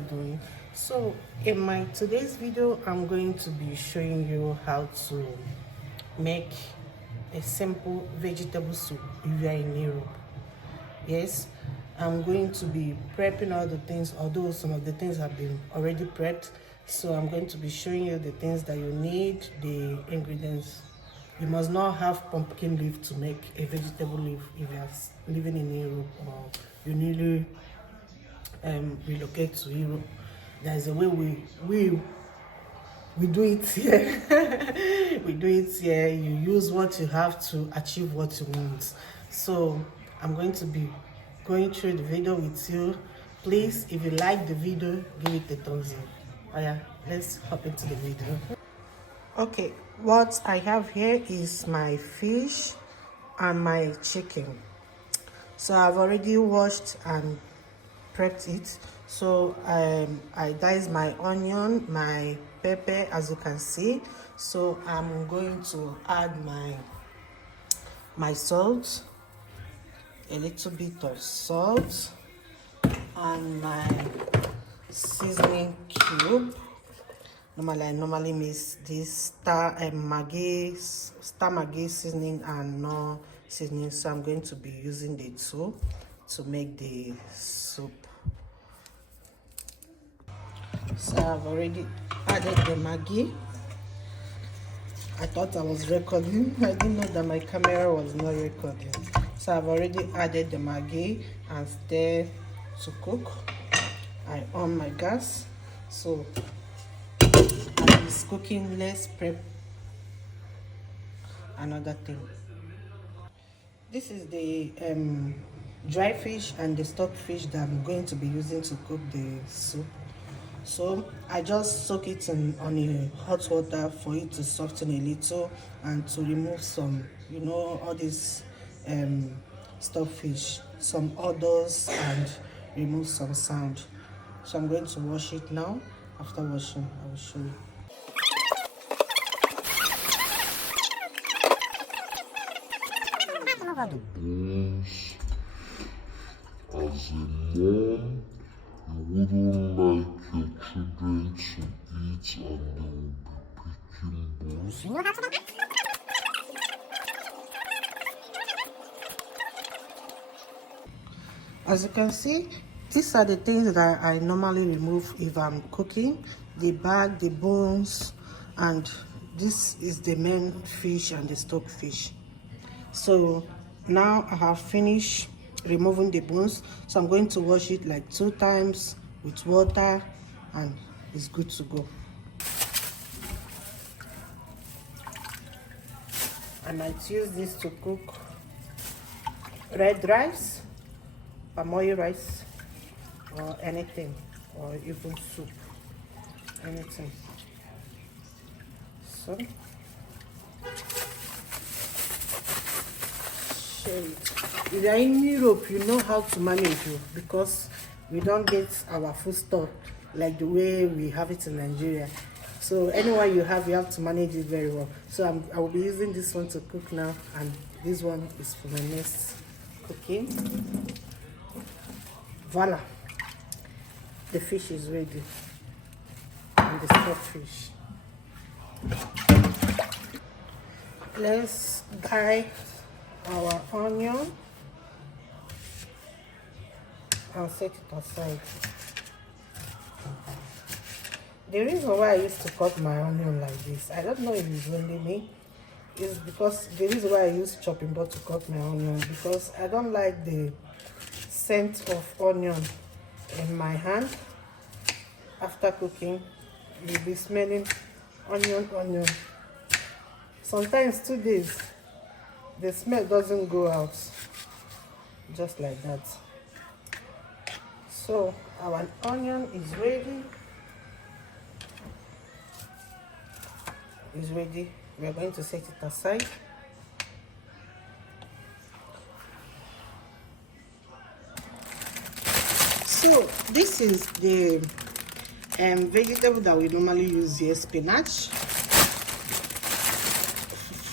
are doing. So in my today's video, I'm going to be showing you how to make a simple vegetable soup if you are in Europe. Yes, I'm going to be prepping all the things, although some of the things have been already prepped. So I'm going to be showing you the things that you need, the ingredients. You must not have pumpkin leaf to make a vegetable leaf if you are living in Europe or you newly relocate to Europe. There is a way we do it here. We do it here. You use what you have to achieve what you want. So I'm going to be going through the video with you. Please, if you like the video, give it a thumbs up. Oh yeah, let's hop into the video. Okay, what I have here is my fish and my chicken. So I've already washed and prepped it. So I diced my onion, my pepper, as you can see. So I'm going to add my salt, a little bit of salt, and my seasoning cube. I normally mix this star Maggi seasoning and no seasoning, so I'm going to be using the two to make the soup. So I've already added the Maggi. I thought I was recording. I didn't know that my camera was not recording. So I've already added the Maggi and stir to cook. I on my gas. So as it's cooking, let's prep another thing. This is the dry fish and the stock fish that I'm going to be using to cook the soup. So I just soak it on a hot water for it to soften a little and to remove some, all this stockfish, some odors, and remove some sand. So I'm going to wash it now. After washing, I will show you. As a mom, you wouldn't like your children to eat and they will be picking bones. As you can see, these are the things that I normally remove if I'm cooking. The bag, the bones, and this is the main fish and the stock fish. So now I have finished removing the bones, so I'm going to wash it like 2 times with water and it's good to go. I might use this to cook red rice, palm oil rice, or anything, or even soup, anything. So if you are in Europe, you know how to manage it, because we don't get our food stock like the way we have it in Nigeria. So anyone you have to manage it very well. So I will be using this one to cook now, and this one is for my next cooking. Voila, the fish is ready, and the stock fish. Let's dye our onion and set it aside. The reason why I used to cut my onion like this, I don't know if it's only me, is because the reason why I use chopping board to cut my onion, because I don't like the scent of onion in my hand. After cooking, you'll be smelling onion. Sometimes 2 days the smell doesn't go out, just like that. So our onion is ready. We are going to set it aside. So this is the vegetable that we normally use here, spinach.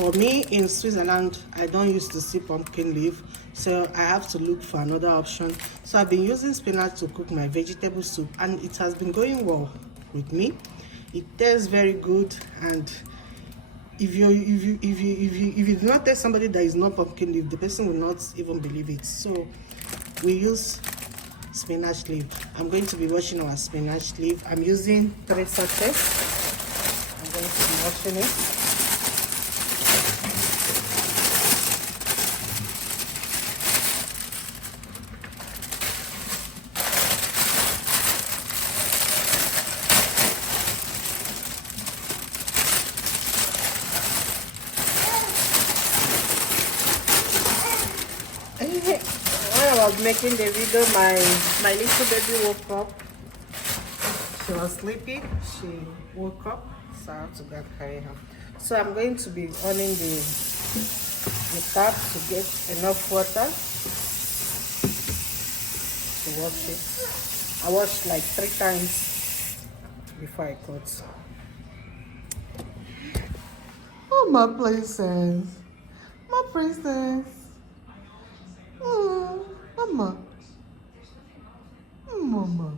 For me in Switzerland, I don't used to see pumpkin leaf, so I have to look for another option. So I've been using spinach to cook my vegetable soup, and it has been going well with me. It tastes very good, and if you do not tell somebody that is not pumpkin leaf, the person will not even believe it. So we use spinach leaf. I'm going to be washing our spinach leaf. I'm using 3 sachets. I'm going to be washing it. When I was making the video, my little baby woke up. She was sleeping. She woke up, so I have to go and carry her. So I'm going to be running the tap to get enough water to wash it. I washed like 3 times before I cut. Oh, my princess. My princess. Oh, mama. Mama.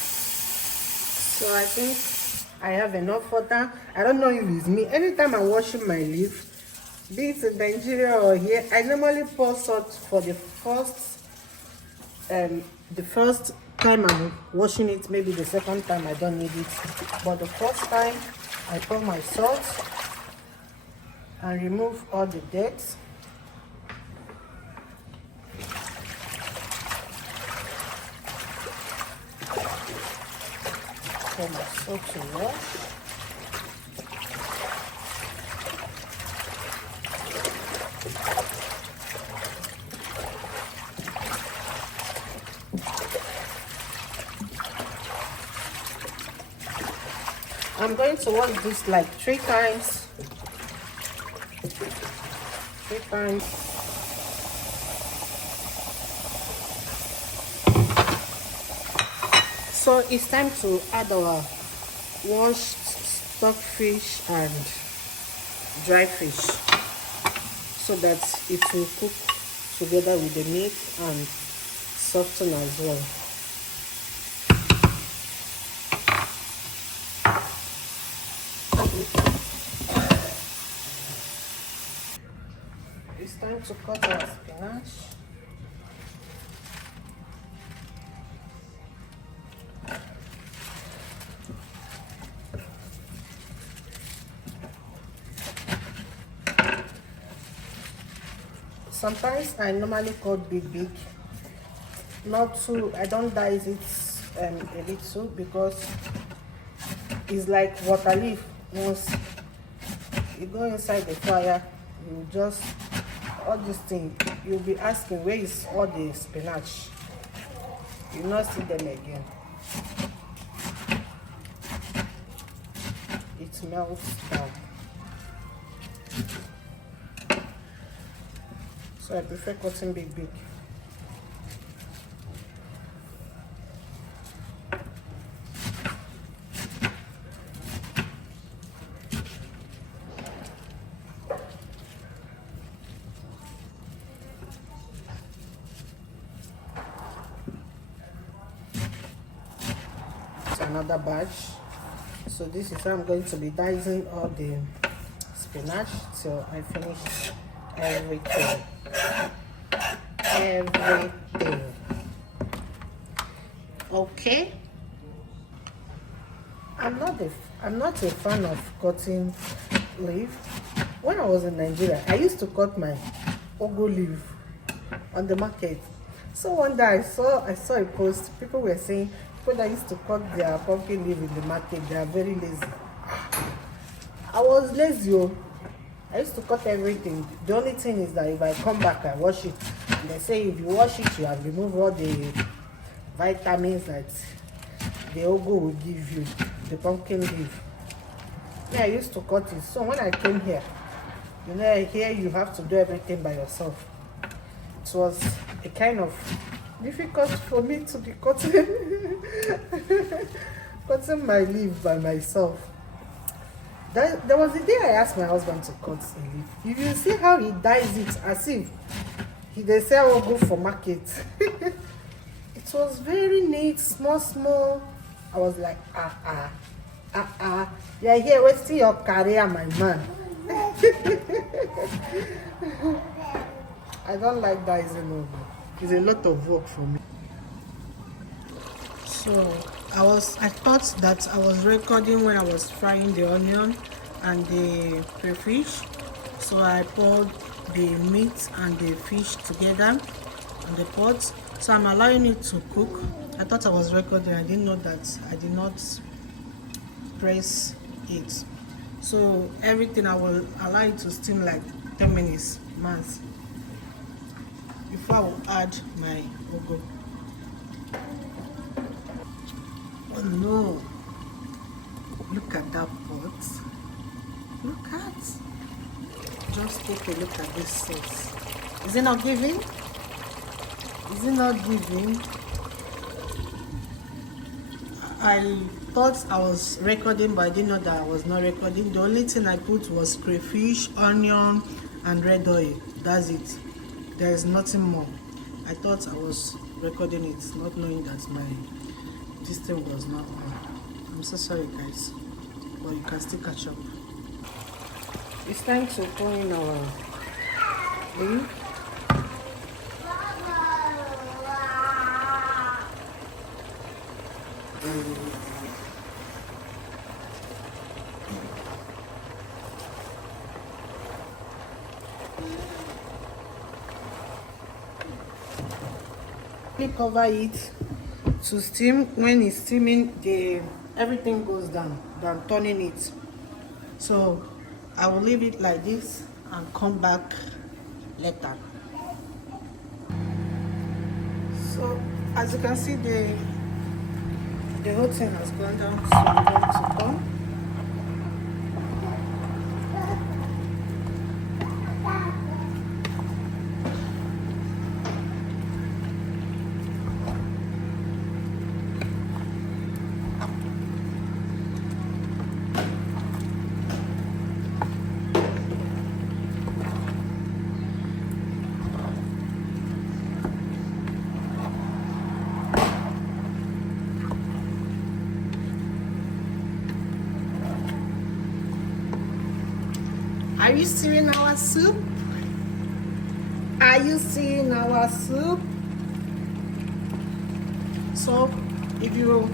So I think I have enough water. I don't know if it's me. Anytime I'm washing my leaf, be it in Nigeria or here, I normally pour salt for the first time I'm washing it. Maybe the second time I don't need it. But the first time I pour my salt and remove all the dirt. My salt to wash. I'm going to wash this like 3 times. 3 times. So it's time to add our washed stockfish and dry fish so that it will cook together with the meat and soften as well. It's time to cut our spinach. Sometimes I normally cut big, not too. I don't dice it a little because it's like water leaf. Once you go inside the fire, you just all this thing. You'll be asking where is all the spinach. You'll not see them again. It melts down. So I prefer cutting big. It's another batch. So this is how I'm going to be dicing all the spinach till I finish everything. Okay. I'm not a fan of cutting leaf. When I was in Nigeria, I used to cut my ugu leaf on the market. So one day I saw a post. People were saying people that used to cut their pumpkin leaf in the market, they are very lazy. I was lazy. I used to cut everything. The only thing is that if I come back, I wash it. And they say if you wash it, you have removed all the vitamins that the ugu will give you, the pumpkin leaf. Yeah, I used to cut it. So when I came here, here you have to do everything by yourself. It was a kind of difficult for me to be cutting my leaf by myself. There was a day I asked my husband to cut a leaf. If you see how he dyes it, as if they say I will go for market. It was very neat, small. I was like, you're here wasting your career, my man. I don't like dyes anymore. It's a lot of work for me. So I thought that I was recording when I was frying the onion and the crayfish. So I poured the meat and the fish together on the pot. So I'm allowing it to cook. I thought I was recording. I didn't know that I did not press it. So everything I will allow it to steam like 10 minutes max before I will add my ugu. Oh no, look at that pot. Look at, just take a look at this sauce. Is it not giving? Is it not giving? I thought I was recording, but I didn't know that I was not recording. The only thing I put was crayfish, onion and red oil. That's it. There is nothing more. I thought I was recording it, not knowing that my system was not on. I'm so sorry guys, but you can still catch up. It's time to pour in our leaf. Cover it to steam. When it's steaming, everything goes down. I'm turning it. So I will leave it like this and come back later. So as you can see, the whole thing has gone down, so I'm going to come. Are you seeing our soup? Are you seeing our soup? So if you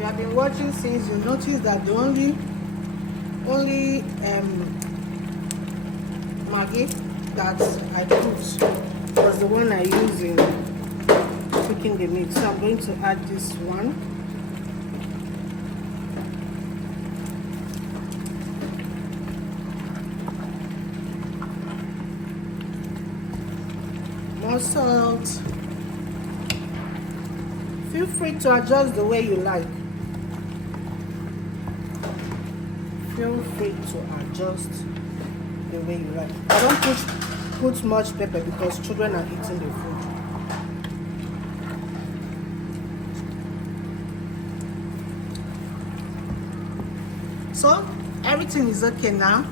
have been watching since, you notice that the only Maggi that I put was the one I use in cooking the meat. So I'm going to add this one. More salt. Feel free to adjust the way you like. Feel free to adjust the way you like. I don't put much pepper because children are eating the food. So everything is okay now.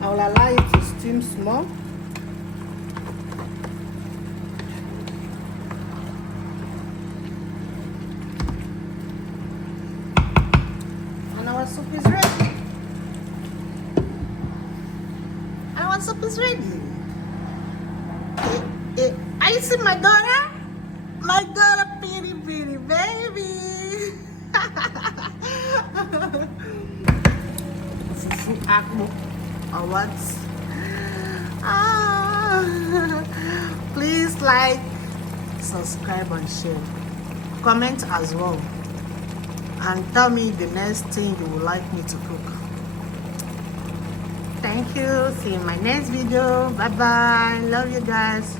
I will allow it to steam small. Our soup is ready. Our soup is ready. Are you seeing my daughter? My daughter, pretty baby. Fufu akpu or what? Please like, subscribe and share. Comment as well. And tell me the next thing you would like me to cook. Thank you. See you in my next video. Bye bye. Love you guys.